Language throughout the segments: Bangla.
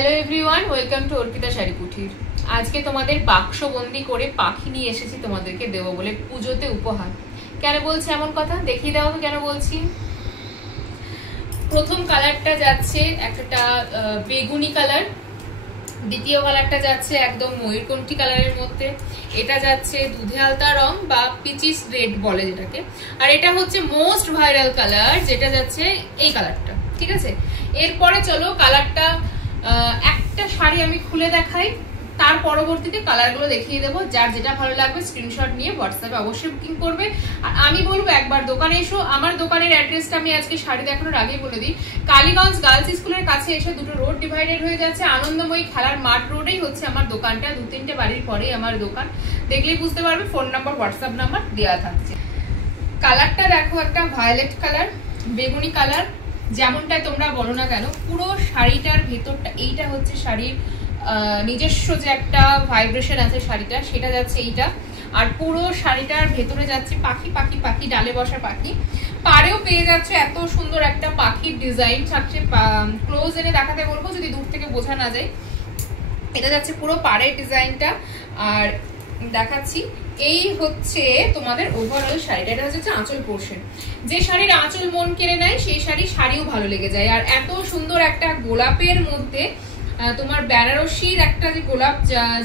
Hello everyone, welcome to Arpita Sari Kuthir. আজকে তোমাদের বাক্সবন্দি করে পাখি নিয়ে এসেছি তোমাদেরকে দেবো বলে, পুজোতে উপহার। কেন বলছি এমন কথা, দেখিয়ে দেওয়া কেন বলছি। প্রথম কালারটা যাচ্ছে একটা বেগুনি কালার, দ্বিতীয় কালারটা যাচ্ছে একদম ময়ূরকণ্ঠী কালারের মধ্যে, এটা যাচ্ছে দুধে আলতা রং বা পিচিস রেড বলে যেটাকে, আর এটা হচ্ছে মোস্ট ভাইরাল কালার যেটা যাচ্ছে এই কালারটা। ঠিক আছে, এরপরে চলো কালারটা একটা শাড়ি আমি খুলে দেখাই, তার পরবর্তীতে কালারগুলো দেখিয়ে দেবো। যার যেটা ভালো লাগবে স্ক্রিনশট নিয়ে হোয়াটসঅ্যাপে অবশ্যই বুকিং করবে। আর আমি বলবো একবার দোকানে এসো। আমার দোকানের অ্যাড্রেসটা আমি আজকে শাড়ি দেখানোর আগেই বলে দিই। কালীগঞ্জ গার্লস স্কুলের কাছে এসে দুটো রোড ডিভাইডেড হয়ে যাচ্ছে, আনন্দময়ী খেলার মাঠ রোডেই হচ্ছে আমার দোকানটা। 2-3টে বাড়ির পরেই আমার দোকান, দেখলেই বুঝতে পারবে। ফোন নাম্বার হোয়াটসঅ্যাপ নাম্বার দেওয়া থাকছে। কালারটা দেখো, একটা ভায়োলেট কালার, বেগুনি কালার, যেমনটাই তোমরা বলো না কেন। পুরো শাড়িটার ভেতরটা, এইটা হচ্ছে শাড়ির নিজস্ব যে একটা ভাইব্রেশন আছে শাড়িটা, সেটা যাচ্ছে এইটা। আর পুরো শাড়িটার ভেতরে যাচ্ছে পাখি পাখি পাখি, ডালে বসা পাখি। পাড়েও পেয়ে যাচ্ছে এত সুন্দর একটা পাখির ডিজাইন থাকছে। ক্লোজ এনে দেখাতে বলবো যদি দূর থেকে বোঝা না যায়। এটা যাচ্ছে পুরো পাড়ের ডিজাইনটা। আর দেখাচ্ছি, এই হচ্ছে তোমাদের ওভারঅল শাড়িটা। এটা হচ্ছে আঁচল পোর্শন। যে শাড়ির আঁচল মন কেড়ে নেয় সেই শাড়িও ভালো লেগে যায়। আর এত সুন্দর একটা গোলাপের মধ্যে তোমার বেনারসির একটা যে গোলাপ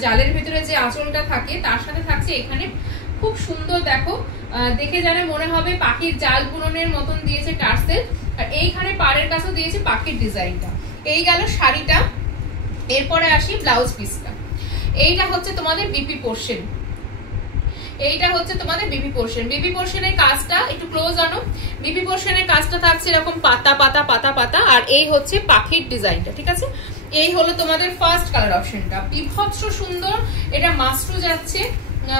জালের ভেতরে যে আঁচলটা থাকে, তার সাথে থাকছে এখানে খুব সুন্দর, দেখো দেখে জানে মনে হবে পাখির জাল বুননের মতন দিয়েছে টার্সেল। আর এইখানে পাড়ের কাছেও দিয়েছে পাখির ডিজাইনটা। এই গেল শাড়িটা। এরপরে আসি ব্লাউজ পিসটা। এইটা হচ্ছে তোমাদের বিপি পোর্শন। এইটা হচ্ছে তোমাদের বিপি পোর্শন। বিপি পোর্শনের কাজটা একটু ক্লোজ আনো। বিপি পোর্শনের কাজটা থাকছে এরকম পাতা পাতা পাতা পাতা, আর এই হচ্ছে পাখির ডিজাইনটা। ঠিক আছে, এই হলো তোমাদের ফার্স্ট কালার অপশনটা। বিভৎস সুন্দর। এটা মাস্ট্রু যাচ্ছে,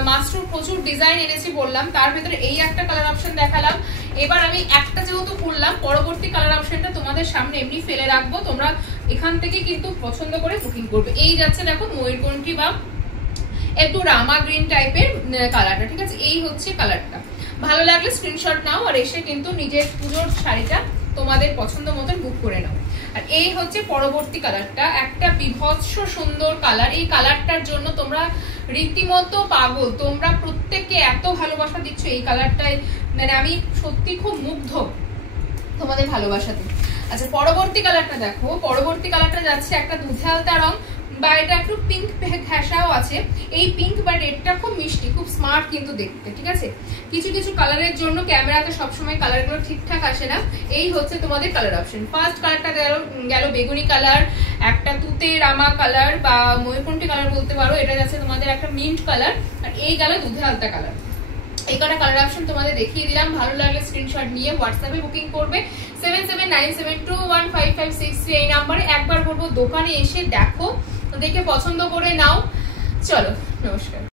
মাস্ট্রুর প্রচুর ডিজাইন এনেছি বললাম, তার ভেতরে এই একটা কালার অপশন দেখালাম। এবার আমি একটা যেহেতু করলাম, পরবর্তী কালার অপশনটা তোমাদের সামনে এমনি ফেলে রাখবো, তোমরা এখান থেকে কিন্তু পছন্দ করে বুকিং করবে। এই যাচ্ছে দেখো ময়ূরকণ্ঠী বা একটু রামা গ্রিন টাইপের কালারটা। ঠিক আছে, এই হচ্ছে কালারটা। ভালো লাগলে স্ক্রিনশট নাও আর এসে কিন্তু নিজের পুজোর শাড়িটা তোমাদের পছন্দ মতন বুক করে নাও। আর এই হচ্ছে পরবর্তী কালারটা, একটা বিভৎস সুন্দর কালার। এই কালারটার জন্য তোমরা রীতিমতো পাগল, তোমরা প্রত্যেককে এত ভালোবাসা দিচ্ছ এই কালারটায়, মানে আমি সত্যি খুব মুগ্ধ তোমাদের ভালোবাসাতে। আচ্ছা, পরবর্তী কালারটা দেখো। পরবর্তী কালারটা যাচ্ছে একটা দুধে আলতা রং, বা এটা একটু পিঙ্ক ঘেঁষাও আছে। এই পিঙ্ক বা রেডটা খুব মিষ্টি, খুব স্মার্ট কিন্তু দেখতে। ঠিক আছে, কিছু কিছু কালারের জন্য ক্যামেরাতে সবসময় কালারগুলো ঠিকঠাক আসে না। এই হচ্ছে তোমাদের কালার অপশন। ফার্স্ট কালারটা গেল বেগুনি কালার, একটা তুতে রামা কালার বা ময়ূরকণ্ঠী কালার বলতে পারো। এটা যাচ্ছে তোমাদের একটা মিন্ট কালার, আর এই গেল দুধে আলতা কালার। এই কটা কালার অপশন তোমাদের দেখিয়ে দিলাম। ভালো লাগলে স্ক্রিনশট নিয়ে হোয়াটসঅ্যাপে বুকিং করবে 7797215563 এই নাম্বারে। একবার বলবো দোকানে এসে দেখো, দেখে পছন্দ করে নাও। চলো, নমস্কার।